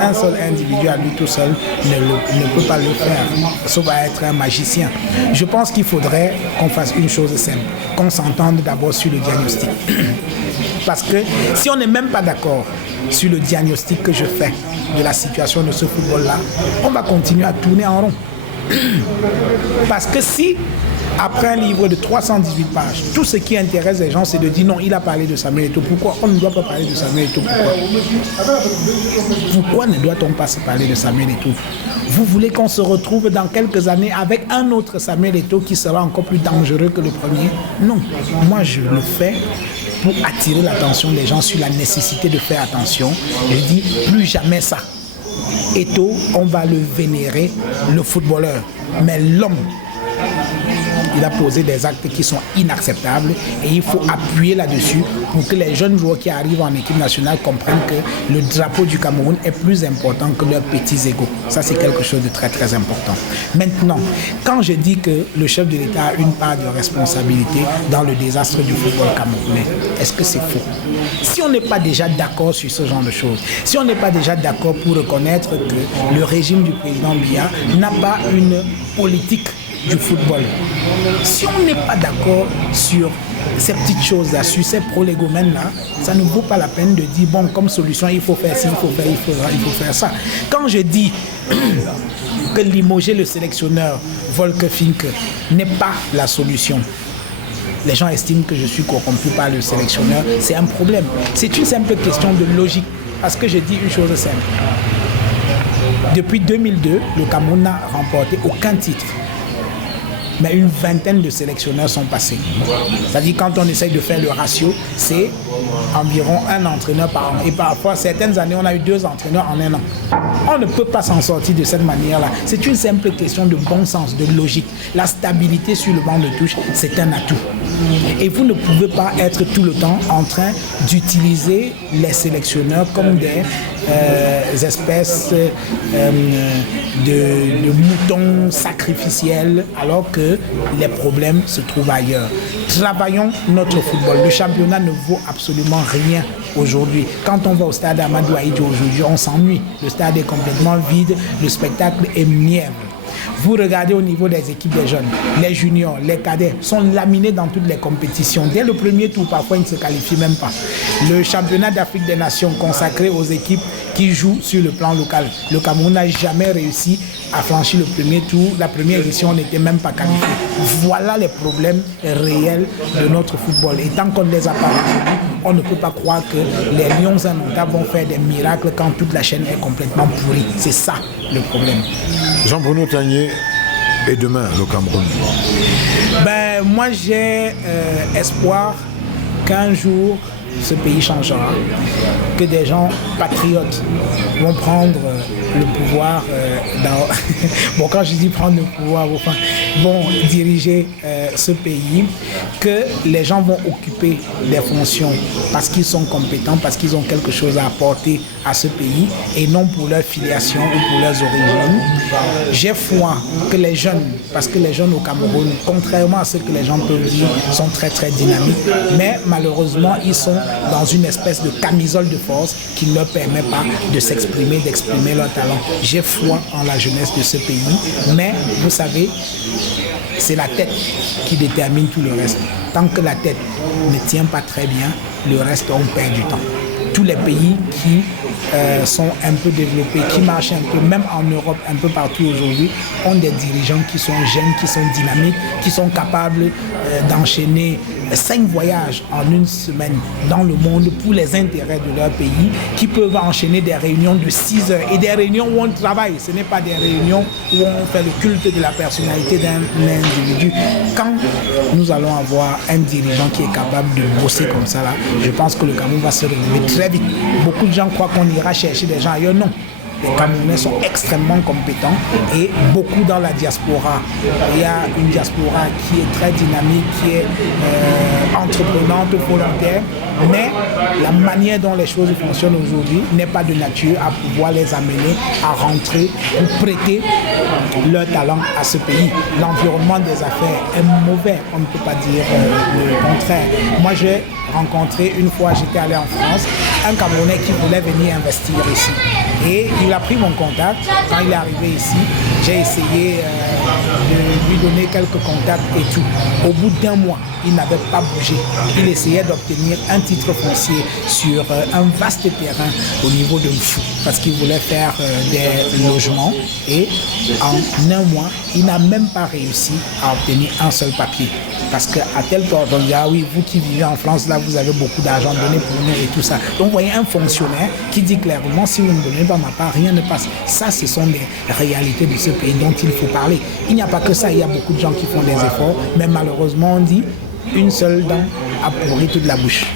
un seul individu à lui tout seul ne peut pas le faire. Ça va être un magicien. Je pense qu'il faudrait qu'on fasse une chose simple, qu'on s'entende d'abord sur le diagnostic. Parce que si on n'est même pas d'accord sur le diagnostic que je fais de la situation de ce football-là, on va continuer à tourner en rond. Parce que si, après un livre de 318 pages, tout ce qui intéresse les gens, c'est de dire non, il a parlé de Samuel Eto'o. Pourquoi on ne doit pas parler de Samuel Eto'o? Pourquoi ne doit-on pas se parler de Samuel Eto'o? Vous voulez qu'on se retrouve dans quelques années avec un autre Samuel Eto'o qui sera encore plus dangereux que le premier? Non, moi je le fais pour attirer l'attention des gens sur la nécessité de faire attention. Je dis plus jamais ça. Eto'o, on va le vénérer, le footballeur. Mais l'homme, il a posé des actes qui sont inacceptables et il faut appuyer là-dessus pour que les jeunes joueurs qui arrivent en équipe nationale comprennent que le drapeau du Cameroun est plus important que leurs petits égos. Ça, c'est quelque chose de très, très important. Maintenant, quand je dis que le chef de l'État a une part de responsabilité dans le désastre du football camerounais, est-ce que c'est faux? Si on n'est pas déjà d'accord sur ce genre de choses, si on n'est pas déjà d'accord pour reconnaître que le régime du président Biya n'a pas une politique du football, si on n'est pas d'accord sur ces petites choses-là, sur ces prolégomènes-là, ça ne vaut pas la peine de dire, bon, comme solution, il faut faire ci, il faut faire ça. Quand je dis que limoger le sélectionneur Volker Finke n'est pas la solution, les gens estiment que je suis corrompu par le sélectionneur, c'est un problème. C'est une simple question de logique, parce que je dis une chose simple. Depuis 2002, le Cameroun n'a remporté aucun titre. Mais une vingtaine de sélectionneurs sont passés. C'est-à-dire quand on essaye de faire le ratio, c'est environ un entraîneur par an. Et parfois, certaines années, on a eu 2 entraîneurs en un an. On ne peut pas s'en sortir de cette manière-là. C'est une simple question de bon sens, de logique. La stabilité sur le banc de touche, c'est un atout. Et vous ne pouvez pas être tout le temps en train d'utiliser les sélectionneurs comme des espèces de moutons sacrificiels, alors que les problèmes se trouvent ailleurs. Travaillons notre football. Le championnat ne vaut absolument rien aujourd'hui. Quand on va au stade Amadou Ahidjo aujourd'hui, on s'ennuie. Le stade est complètement vide, le spectacle est mièvre. Vous regardez au niveau des équipes des jeunes, les juniors, les cadets sont laminés dans toutes les compétitions. Dès le premier tour, parfois, ils ne se qualifient même pas. Le championnat d'Afrique des Nations consacré aux équipes qui jouent sur le plan local. Le Cameroun n'a jamais réussi à franchir le premier tour. La première édition, on n'était même pas qualifié. Voilà les problèmes réels de notre football. Et tant qu'on ne les a pas résolus, on ne peut pas croire que les Lions indomptables vont faire des miracles quand toute la chaîne est complètement pourrie. C'est ça le problème. Jean-Bruno Tanier, et demain, le Cameroun? Moi, j'ai espoir qu'un jour, ce pays changera, que des gens patriotes vont prendre le pouvoir bon, quand je dis prendre le pouvoir, enfin, vont diriger ce pays, que les gens vont occuper des fonctions parce qu'ils sont compétents, parce qu'ils ont quelque chose à apporter à ce pays et non pour leur filiation ou pour leurs origines. J'ai foi que les jeunes, parce que les jeunes au Cameroun, contrairement à ce que les gens peuvent dire, sont très très dynamiques, mais malheureusement ils sont dans une espèce de camisole de force qui ne leur permet pas de s'exprimer, d'exprimer leur talent. J'ai foi en la jeunesse de ce pays, mais vous savez, c'est la tête qui détermine tout le reste. Tant que la tête ne tient pas très bien, le reste, on perd du temps. Tous les pays qui sont un peu développés, qui marchent un peu, même en Europe, un peu partout aujourd'hui, ont des dirigeants qui sont jeunes, qui sont dynamiques, qui sont capables d'enchaîner 5 voyages en une semaine dans le monde pour les intérêts de leur pays, qui peuvent enchaîner des réunions de 6 heures et des réunions où on travaille. Ce n'est pas des réunions où on fait le culte de la personnalité d'un individu. Quand nous allons avoir un dirigeant qui est capable de bosser comme ça, là, je pense que le Cameroun va se relever très vite. Beaucoup de gens croient qu'on ira chercher des gens ailleurs. Non. Les Camerounais sont extrêmement compétents et beaucoup dans la diaspora. Il y a une diaspora qui est très dynamique, qui est entreprenante, volontaire, mais la manière dont les choses fonctionnent aujourd'hui n'est pas de nature à pouvoir les amener à rentrer ou prêter leur talent à ce pays. L'environnement des affaires est mauvais, on ne peut pas dire le contraire. Moi, j'ai rencontré une fois, j'étais allé en France, un Camerounais qui voulait venir investir ici. Et il a pris mon contact. Quand il est arrivé ici, j'ai essayé de lui donner quelques contacts et tout. Au bout d'1 mois, il n'avait pas bougé. Il essayait d'obtenir un titre foncier sur un vaste terrain au niveau de Mfou, parce qu'il voulait faire des logements. Et en 1 mois, il n'a même pas réussi à obtenir un seul papier. Parce qu'à tel point, on dit, ah oui, vous qui vivez en France, là, vous avez beaucoup d'argent donné pour nous et tout ça. Donc, vous voyez un fonctionnaire qui dit clairement, si vous ne donnez pas ma part, rien ne passe. Ça, ce sont les réalités de ce pays dont il faut parler. Il n'y a pas que ça, il y a beaucoup de gens qui font des efforts, mais malheureusement, on dit, une seule dent a pourri toute la bouche.